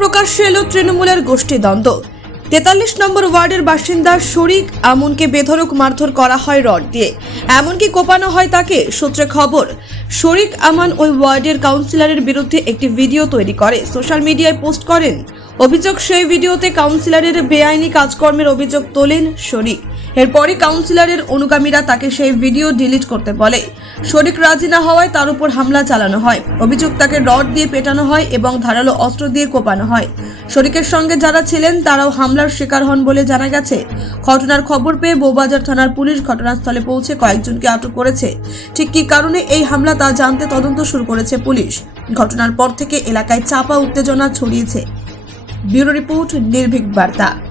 প্রকাশ্যে এলো তৃণমূলের গোষ্ঠী দ্বন্দ্ব। তেতাল্লিশ নম্বর ওয়ার্ডের বাসিন্দা শরিক আমনকে বেধরক মারধর করা হয় রড দিয়ে। এমনকি কোপানো হয় তাকে, সূত্রে খবর, শরিক আমান ওই ওয়ার্ডের কাউন্সিলরের বিরুদ্ধে একটি ভিডিও তৈরি করে। সোশ্যাল মিডিয়ায় পোস্ট করেন, অভিযোগ সেই ভিডিওতে কাউন্সিলরের বেআইনি কাজকর্মের অভিযোগ তোলেন শরিক। এরপরই কাউন্সিলরের অনুগামীরা তাকে সেই ভিডিও ডিলিট করতে বলে। শরিক রাজি না হওয়ায় তার উপর হামলা চালানো হয়। অভিযোগ তাকে রড দিয়ে পেটানো হয় এবং ধারালো অস্ত্র দিয়ে কোপানো হয়। শরিকের সঙ্গে যারা ছিলেন, তারাও হামলার শিকার হন বলে জানা গেছে। ঘটনার খবর পেয়ে বৌবাজার থানার পুলিশ ঘটনাস্থলে পৌঁছে কয়েকজনকে আটক করেছে। ঠিক কী কারণে এই হামলা তা জানতে তদন্ত শুরু করেছে পুলিশ। ঘটনার পর থেকে এলাকায় চাপা উত্তেজনা ছড়িয়েছে। ব্যুরো রিপোর্ট, নির্ভীক বার্তা।